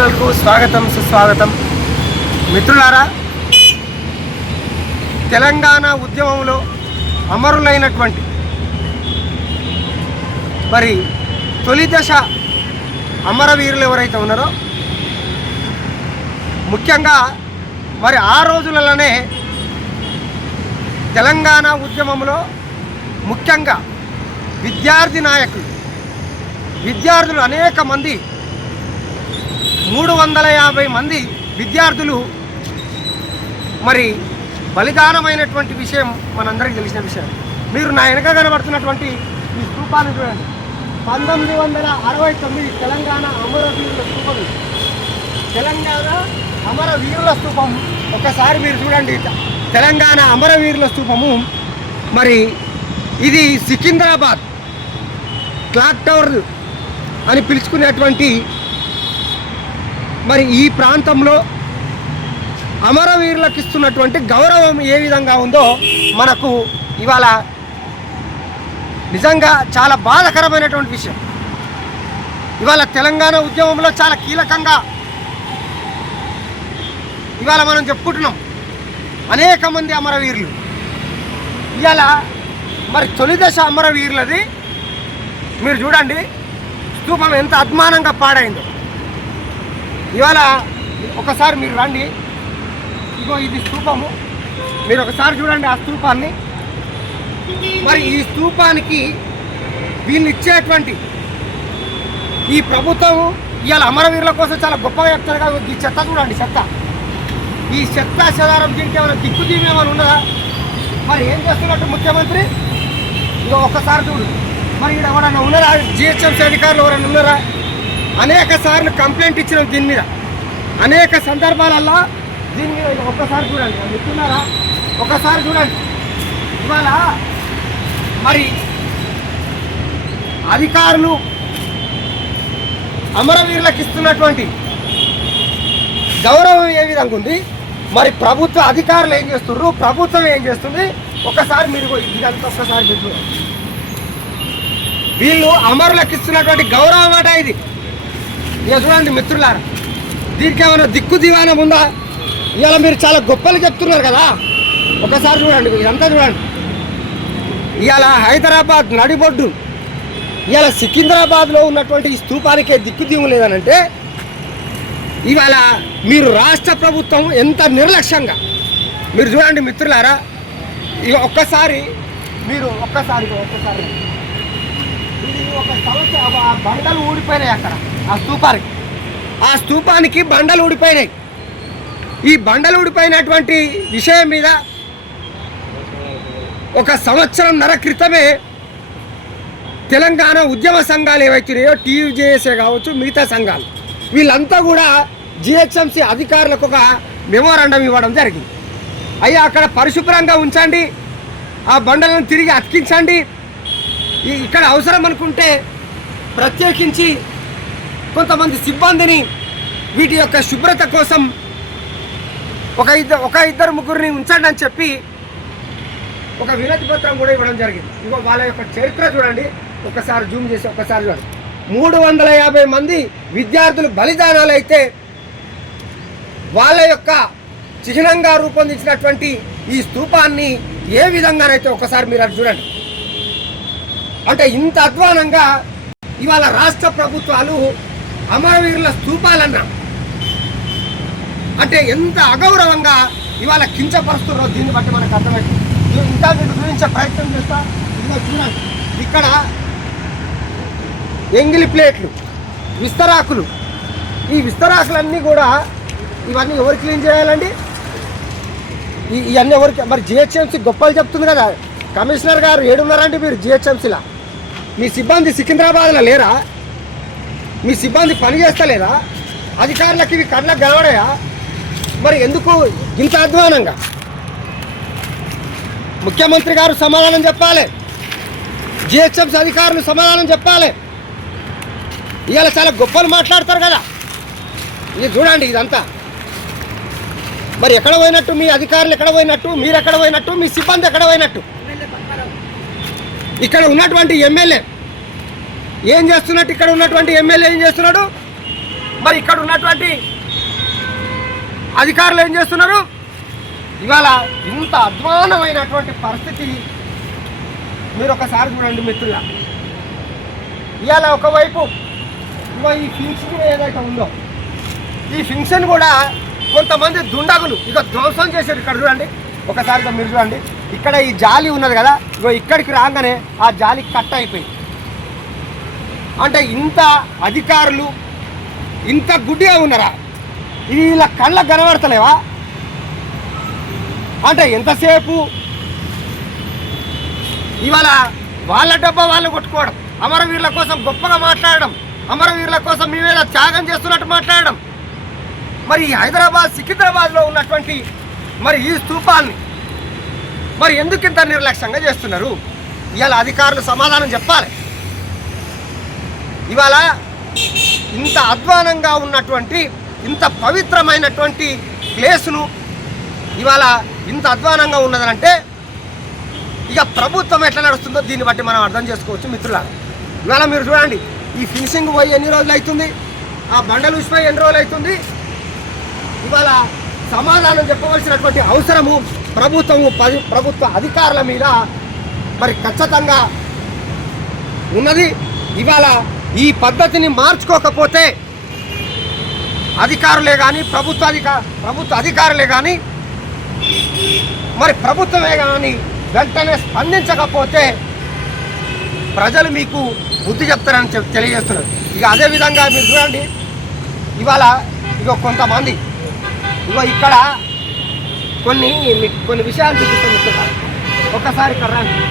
ఛానల్కు స్వాగతం సుస్వాగతం. మిత్రులారా, తెలంగాణ ఉద్యమంలో అమరులైనటువంటి మరి తొలి దశ అమరవీరులు ఎవరైతే ఉన్నారో, ముఖ్యంగా మరి ఆ రోజులలోనే తెలంగాణ ఉద్యమంలో ముఖ్యంగా విద్యార్థి నాయకులు, విద్యార్థులు అనేక మంది 350 మంది విద్యార్థులు మరి బలిదానమైనటువంటి విషయం మనందరికీ తెలిసిన విషయం. మీరు నా వెనక కనబడుతున్నటువంటి ఈ స్తూపాన్ని చూడండి. 1969 తెలంగాణ అమరవీరుల స్తూపం. తెలంగాణ అమరవీరుల స్తూపం ఒకసారి మీరు చూడండి. తెలంగాణ అమరవీరుల స్తూపము మరి ఇది సికింద్రాబాద్ క్లాక్ టవర్ అని పిలుచుకునేటువంటి మరి ఈ ప్రాంతంలో అమరవీరులకు ఇస్తున్నటువంటి గౌరవం ఏ విధంగా ఉందో మనకు ఇవాళ నిజంగా చాలా బాధాకరమైనటువంటి విషయం. ఇవాళ తెలంగాణ ఉద్యమంలో చాలా కీలకంగా ఇవాళ మనం చెప్పుకుంటున్నాం. అనేక మంది అమరవీరులు ఇవాళ మరి తొలి దశ అమరవీరులది మీరు చూడండి. స్తూపం ఎంత అద్మానంగా పాడైందో. ఇవాళ ఒకసారి మీరు రండి. ఇగో ఇది స్తూపము. మీరు ఒకసారి చూడండి ఆ స్తూపాన్ని. మరి ఈ స్తూపానికి వీళ్ళు ఇచ్చేటువంటి ఈ ప్రభుత్వం ఇవాళ అమరవీరుల కోసం చాలా గొప్పగా చెప్తారు కదా. ఈ చెత్త చూడండి, చెత్త. ఈ చెత్త చెదారం దీనికి ఏమైనా దిక్కుదీవి ఏమైనా ఉన్నదా? మరి ఏం చేస్తున్నట్టు ముఖ్యమంత్రి? ఇక ఒక్కసారి చూడు. మరి ఇక్కడ ఎవరైనా ఉన్నారా? జిహెచ్ఎంసీ అధికారులు ఎవరైనా ఉన్నారా? అనేక సార్లు కంప్లైంట్ ఇచ్చినాం దీని మీద, అనేక సందర్భాలల్లో దీని మీద. ఒక్కసారి చూడండి, చెప్తున్నారా? ఒకసారి చూడండి. ఇవాళ మరి అధికారులు అమరవీరులకు ఇస్తున్నటువంటి గౌరవం ఏ విధంగా ఉంది, మరి ప్రభుత్వ అధికారులు ఏం చేస్తున్నారు, ప్రభుత్వం ఏం చేస్తుంది? ఒకసారి మీరు ఇదంతా ఒక్కసారి మీరు వీళ్ళు అమరులకు ఇస్తున్నటువంటి గౌరవం అట ఇది. ఇక చూడండి మిత్రులారా, దీనికి ఏమైనా దిక్కు దివానం ఉందా? ఇవాళ మీరు చాలా గొప్పలు చెప్తున్నారు కదా. ఒకసారి చూడండి, ఇదంతా చూడండి. ఇవాళ హైదరాబాద్ నడిబొడ్డు, ఇవాళ సికింద్రాబాద్లో ఉన్నటువంటి ఈ స్తూపానికే దిక్కు దివ్వు లేదనంటే ఇవాళ మీరు రాష్ట్ర ప్రభుత్వం ఎంత నిర్లక్ష్యంగా మీరు చూడండి మిత్రులారా. ఇక ఒక్కసారి మీరు ఒక్కసారి ఇది ఒక సంవత్సరం బండలు ఊడిపోయినాయి అక్కడ ఆ స్తూపానికి బండలు ఊడిపోయినాయి. ఈ బండలు ఊడిపోయినటువంటి విషయం మీద ఒక సంవత్సరంన్నర క్రితమే తెలంగాణ ఉద్యమ సంఘాలు ఏవైతున్నాయో, టీయూజేఎస్ఏ కావచ్చు, మిగతా సంఘాలు వీళ్ళంతా కూడా జిహెచ్ఎంసీ అధికారులకు ఒక మెమోరాండం ఇవ్వడం జరిగింది. అయ్యా అక్కడ పరిశుభ్రంగా ఉంచండి, ఆ బండలను తిరిగి అతికించండి, ఇక్కడ అవసరం అనుకుంటే ప్రత్యేకించి కొంతమంది సిబ్బందిని వీటి యొక్క శుభ్రత కోసం ఒక ఇద్దరు ముగ్గురిని ఉంచండి అని చెప్పి ఒక వినతి పత్రం కూడా ఇవ్వడం జరిగింది. ఇంకో వాళ్ళ యొక్క చరిత్ర చూడండి. ఒకసారి జూమ్ చేసి ఒకసారి చూడండి. 350 మంది విద్యార్థులు బలిదానాలు అయితే వాళ్ళ యొక్క చిహ్నంగా రూపొందించినటువంటి ఈ స్తూపాన్ని ఏ విధంగానైతే ఒకసారి మీరు అది చూడండి. అంటే ఇంత అధ్వానంగా ఇవాళ రాష్ట్ర ప్రభుత్వాలు అమరవీరుల స్తూపాలన్నా అంటే ఎంత అగౌరవంగా ఇవాళ కించపరుస్తున్నారో దీన్ని బట్టి మనకు అర్థమైంది. ఇంకా మీరు చూపించే ప్రయత్నం చేస్తా. ఇదిగో చూడండి, ఇక్కడ ఎంగిలి ప్లేట్లు, విస్తరాకులు, ఈ విస్తరాకులన్నీ కూడా ఇవన్నీ ఎవరు క్లీన్ చేయాలండి? ఇవన్నీ ఎవరికి? మరి జిహెచ్ఎంసీ గొప్పలు చెప్తుంది కదా. కమిషనర్ గారు ఏడున్నారంటే మీరు జిహెచ్ఎంసీలా? మీ సిబ్బంది సికింద్రాబాద్లో లేరా? మీ సిబ్బంది పని చేస్తలేదా? అధికారులకు ఇవి కళ్ళకు కనబడాయా? మరి ఎందుకు ఇంత అధ్వానంగా? ముఖ్యమంత్రి గారు సమాధానం చెప్పాలి, జిహెచ్ఎంసీ అధికారులు సమాధానం చెప్పాలి. ఇవాళ చాలా గొప్పలు మాట్లాడతారు కదా. ఇది చూడండి, ఇదంతా మరి ఎక్కడ పోయినట్టు? మీ అధికారులు ఎక్కడ పోయినట్టు? మీరు ఎక్కడ పోయినట్టు? మీ సిబ్బంది ఎక్కడ పోయినట్టు? ఇక్కడ ఉన్నటువంటి ఎమ్మెల్యే ఏం చేస్తున్నట్టు? ఇక్కడ ఉన్నటువంటి ఎమ్మెల్యే ఏం చేస్తున్నాడు? మరి ఇక్కడ ఉన్నటువంటి అధికారులు ఏం చేస్తున్నారు? ఇవాళ ఇంత అధ్వానమైనటువంటి పరిస్థితి మీరు ఒకసారి చూడండి మిత్రుల. ఇవాళ ఒకవైపు ఈ ఫింక్షన్ ఏదైతే ఉందో ఈ ఫింక్షన్ కూడా కొంతమంది దుండగులు ధ్వంసం చేశారు. ఇక్కడ చూడండి ఒకసారిగా మీరు చూడండి, ఇక్కడ ఈ జాలి ఉన్నది కదా, ఇక్కడికి రాగానే ఆ జాలి కట్ అయిపోయింది. అంటే ఇంత అధికారులు ఇంత గుడ్డిగా ఉన్నారా? ఇది ఇలా కళ్ళకు కనబడతలేవా? అంటే ఎంతసేపు ఇవాళ వాళ్ళ డబ్బా వాళ్ళు కొట్టుకోవడం, అమరవీరుల కోసం గొప్పగా మాట్లాడడం, అమరవీరుల కోసం మేమేదో త్యాగం చేస్తున్నట్టు మాట్లాడడం. మరి హైదరాబాద్ సికింద్రాబాద్లో ఉన్నటువంటి మరి ఈ స్తూపాన్ని మరి ఎందుకు ఇంత నిర్లక్ష్యంగా చేస్తున్నారు? ఇవాళ అధికారులు సమాధానం చెప్పాలి. ఇవాళ ఇంత అధ్వానంగా ఉన్నటువంటి ఇంత పవిత్రమైనటువంటి ప్లేస్ను ఇవాళ ఇంత అధ్వానంగా ఉన్నదనంటే ఇక ప్రభుత్వం ఎట్లా నడుస్తుందో దీన్ని బట్టి మనం అర్థం చేసుకోవచ్చు మిత్రులారా. ఇవాళ మీరు చూడండి, ఈ ఫినిషింగ్ పోయి ఎన్ని రోజులు అవుతుంది, ఆ బండలు ఉసిపోయి ఎన్ని రోజులు అవుతుంది. ఇవాళ సమాధానం చెప్పవలసినటువంటి అవసరము ప్రభుత్వ అధికారుల మీద మరి ఖచ్చితంగా ఉన్నది. ఇవాళ ఈ పద్ధతిని మార్చుకోకపోతే అధికారులే కానీ ప్రభుత్వ అధికారులే కానీ మరి ప్రభుత్వమే కానీ వెంటనే స్పందించకపోతే ప్రజలు మీకు బుద్ధి చెప్తారని తెలియజేస్తున్నారు. ఇక అదేవిధంగా మీరు చూడండి, ఇవాళ కొంతమంది ఇక్కడ కొన్ని విషయాలు చూపిస్తున్నారు. ఒక్కసారి ఇక్కడ రండి.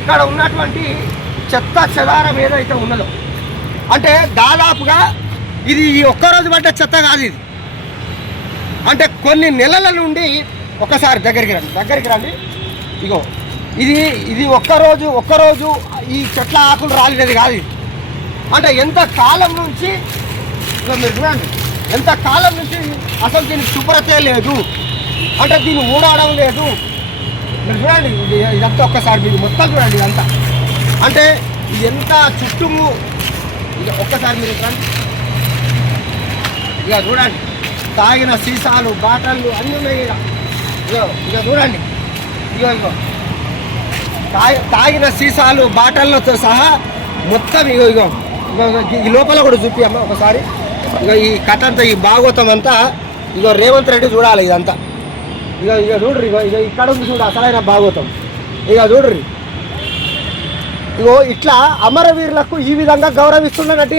ఇక్కడ ఉన్నటువంటి చెత్త చెదారం ఏదైతే ఉన్నదో అంటే దాదాపుగా ఇది ఈ ఒక్కరోజు పడ్డ చెత్త కాదు. ఇది అంటే కొన్ని నెలల నుండి ఒకసారి దగ్గరికి రండి. ఇది ఒక్కరోజు ఈ చెట్ల ఆకులు రాలినది కాదు. ఇది అంటే ఎంత కాలం నుంచి మీరు చూడండి, ఎంత కాలం నుంచి అసలు దీనికి శుభ్రతే లేదు, అంటే దీన్ని ఊడవడం లేదు. మీరు చూడండి ఇదంతా ఒక్కసారి మీరు మొత్తం చూడండి. ఇదంతా అంటే ఇది ఎంత చుట్టూ ఒక్కసారి మీరు చూడండి. ఇక చూడండి, తాగిన సీసాలు బాటళ్ళు అన్నీ ఉన్నాయి. ఇక చూడండి, ఇగో తాగిన సీసాలు బాటళ్ళతో సహా మొత్తం ఇగో ఈ లోపల కూడా చూపియమ్మా ఒకసారి. ఈ కథ అంతా, ఈ భాగవతం అంతా రేవంత్ రెడ్డి చూడాలి ఇదంతా. ఇక చూడ్రి, ఇక్కడ ఉంది చూడు అసలైన భాగవతం. ఇక చూడ్రి, ఇట్లా అమరవీరులకు ఈ విధంగా గౌరవిస్తున్నాడట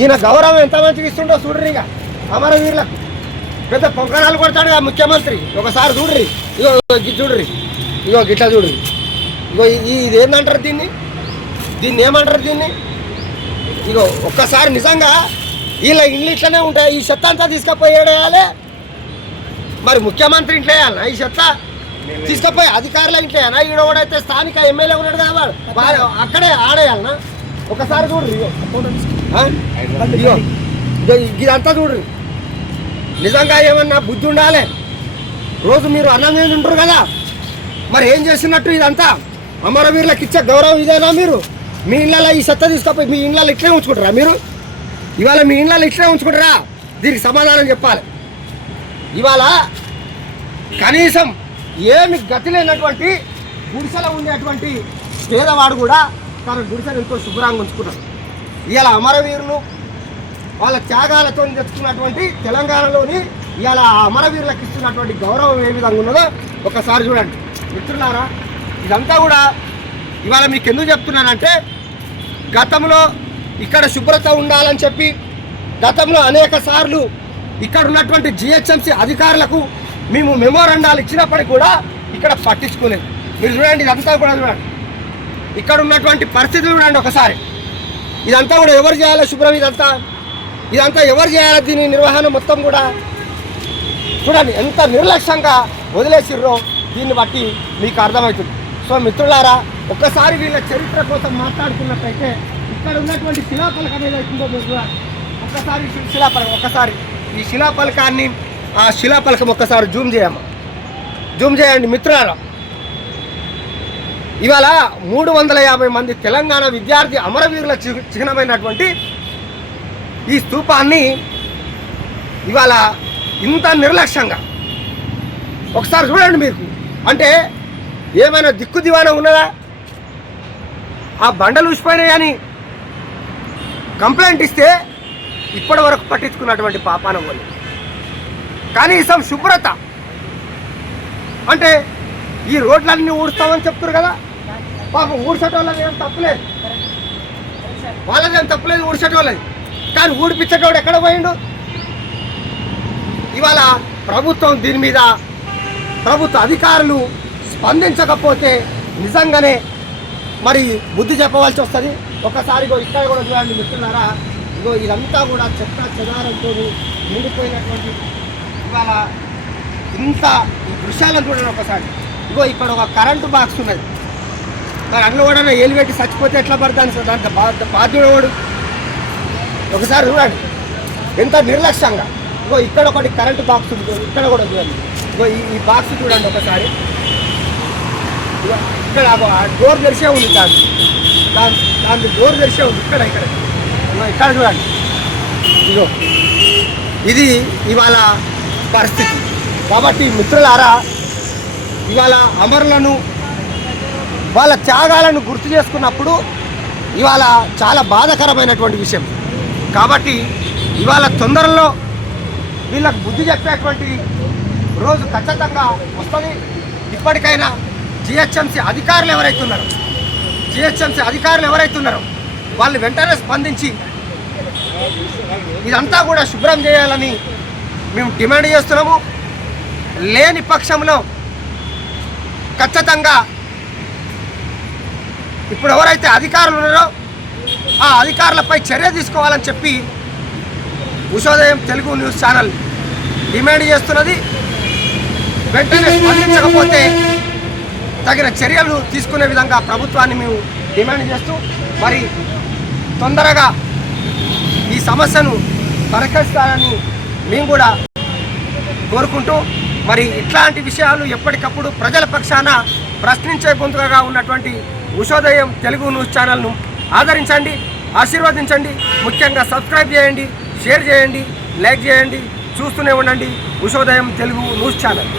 ఈయన గౌరవం ఎంత మంచిగా ఇస్తుండో చూడ్రి. ఇక అమరవీరులకు పెద్ద పొంకణాలు కొడతాడు ముఖ్యమంత్రి. ఒకసారి చూడ్రి, చూడ్రి, గిట్లా చూడ్రి. ఇది ఏంటంటారు దీన్ని ఏమంటారు దీన్ని? ఒక్కసారి నిజంగా వీళ్ళ ఇండ్లు ఇట్లనే ఉంటాయి. ఈ చెత్త అంతా తీసుకుపోయి ఏడేయాలి. మరి ముఖ్యమంత్రి ఇంట్లో వేయాలన్నా ఈ చెత్త? తీసుకుపోయి అధికారుల ఇంట్లో వేయాలన్నా? ఈడోడైతే స్థానిక ఎమ్మెల్యే ఉన్నాడు కదా, అక్కడే ఆడేయాలన్నా? ఒకసారి చూడ్రి, ఇదంతా చూడ్రి. నిజంగా ఏమన్నా బుద్ధి ఉండాలి. రోజు మీరు అన్నం మీద ఉంటారు కదా, మరి ఏం చేస్తున్నట్టు ఇదంతా? అమరవీరులకు ఇచ్చే గౌరవం ఇదేనా? మీరు మీ ఇళ్ళలో ఈ చెత్త తీసుకుపోయి మీ ఇళ్ళలో ఇట్లే ఉంచుకుంటారా? మీరు ఇవాళ మీ ఇళ్ళలో ఇట్లే ఉంచుకుంటారా? దీనికి సమాధానం చెప్పాలి. ఇవాళ కనీసం ఏమి గతి లేనటువంటి గుడిసెలో ఉండేటువంటి పేదవాడు కూడా తన గుడిసెను ఎంతో శుభ్రంగా ఉంచుకున్నాడు. ఇవాళ అమరవీరులు వాళ్ళ త్యాగాలతో తెచ్చుకున్నటువంటి తెలంగాణలోని ఇవాళ అమరవీరులకు ఇస్తున్నటువంటి గౌరవం ఏ విధంగా ఉన్నదో ఒకసారి చూడండి మిత్రులారా. ఇదంతా కూడా ఇవాళ మీకు ఎందుకు చెప్తున్నానంటే, గతంలో ఇక్కడ శుభ్రత ఉండాలని చెప్పి గతంలో అనేక సార్లు ఇక్కడ ఉన్నటువంటి జిహెచ్ఎంసీ అధికారులకు మేము మెమోరాండాలు ఇచ్చినప్పటికీ కూడా ఇక్కడ పట్టించుకోలేదు. మీరు చూడండి, ఇదంతా కూడా చూడండి, ఇక్కడ ఉన్నటువంటి పరిస్థితి చూడండి ఒకసారి. ఇదంతా కూడా ఎవరు చేయాలి శుభ్రం? ఇదంతా ఎవరు చేయాలి? దీని నిర్వహణ మొత్తం కూడా చూడండి ఎంత నిర్లక్ష్యంగా వదిలేసిర్రో దీన్ని బట్టి మీకు అర్థమవుతుంది. సో మిత్రులారా, ఒక్కసారి వీళ్ళ చరిత్ర కోసం మాట్లాడుకున్నట్టయితే ఇక్కడ ఉన్నటువంటి శిలాఫలకం ఏదైతుందో మీరు ఒక్కసారి ఒక్కసారి ఈ శిలాఫలకాన్ని, ఆ శిలాఫలకం ఒక్కసారి జూమ్ చేయండి మిత్రులారా. ఇవాళ 350 మంది తెలంగాణ విద్యార్థి అమరవీరుల చిహ్నమైనటువంటి ఈ స్తూపాన్ని ఇవాళ ఇంత నిర్లక్ష్యంగా ఒకసారి చూడండి. మీకు అంటే ఏమైనా దిక్కు దివానా ఉన్నదా? ఆ బండలు ఊసిపోయినాయని కంప్లైంట్ ఇస్తే ఇప్పటి వరకు పట్టించుకున్నటువంటి పాపాన వాళ్ళు కనీసం శుభ్రత అంటే ఈ రోడ్లన్నీ ఊడుస్తామని చెప్తారు కదా, పాపం ఊడ్చేటోళ్ళది ఏం తప్పులేదు, వాళ్ళది ఏం తప్పులేదు ఊడ్చేటోళ్ళది. కానీ ఊడిపించేటోడు ఎక్కడ పోయిండు? ఇవాళ ప్రభుత్వం దీని మీద ప్రభుత్వ అధికారులు స్పందించకపోతే నిజంగానే మరి బుద్ధి చెప్పవలసి వస్తుంది. ఒకసారి ఇక్కడ కూడా చూడండి మిత్రులారా, ఇగో ఇదంతా కూడా చెత్త చెదారంతో నిండిపోయినటువంటి ఇవాళ ఇంత ఈ దృశ్యాలను చూడండి ఒకసారి. ఇగో ఇక్కడ ఒక కరెంటు బాక్స్ ఉన్నది, మరి అందులో కూడా ఏలు పెట్టి చచ్చిపోతే ఎట్లా పడతాను సార్? దాంట్లో బాధ్యుడు వాడు. ఒకసారి చూడండి ఎంత నిర్లక్ష్యంగా. ఇగో ఇక్కడ ఒకటి కరెంటు బాక్స్ ఉంది, ఇక్కడ కూడా చూడండి. ఇగో ఈ బాక్స్ చూడండి ఒకసారి. ఇక్కడ డోర్ తెరిచే ఉంది, దాని డోర్ తెరిచే ఉంది. ఇక్కడ చూడండి. ఇగో ఇది ఇవాళ పరిస్థితి. కాబట్టి మిత్రులారా, ఇవాళ అమరులను వాళ్ళ త్యాగాలను గుర్తు చేసుకున్నప్పుడు ఇవాళ చాలా బాధాకరమైనటువంటి విషయం. కాబట్టి ఇవాళ తొందరలో వీళ్ళకు బుద్ధి చెప్పేటువంటి రోజు ఖచ్చితంగా వస్తుంది. ఇప్పటికైనా జిహెచ్ఎంసీ అధికారులు ఎవరైతున్నారో వాళ్ళు వెంటనే స్పందించి ఇదంతా కూడా శుభ్రం చేయాలని మేము డిమాండ్ చేస్తున్నాము. లేని పక్షంలో ఖచ్చితంగా ఇప్పుడు ఎవరైతే అధికారులు ఉన్నారో ఆ అధికారులపై చర్య తీసుకోవాలని చెప్పి ఉషోదయం తెలుగు న్యూస్ ఛానల్ డిమాండ్ చేస్తున్నది. వెంటనే స్పందించకపోతే తగిన చర్యలు తీసుకునే విధంగా ప్రభుత్వాన్ని మేము డిమాండ్ చేస్తూ మరి తొందరగా ఈ సమస్యను పరిష్కరిస్తారని మేము కూడా కోరుకుంటూ మరి ఇట్లాంటి విషయాలు ఎప్పటికప్పుడు ప్రజల పక్షాన ప్రశ్నించే గొంతుగా ఉన్నటువంటి ఉషోదయం తెలుగు న్యూస్ ఛానల్ను ఆదరించండి, ఆశీర్వదించండి. ముఖ్యంగా సబ్స్క్రైబ్ చేయండి, షేర్ చేయండి, లైక్ చేయండి. చూస్తూనే ఉండండి ఉషోదయం తెలుగు న్యూస్ ఛానల్.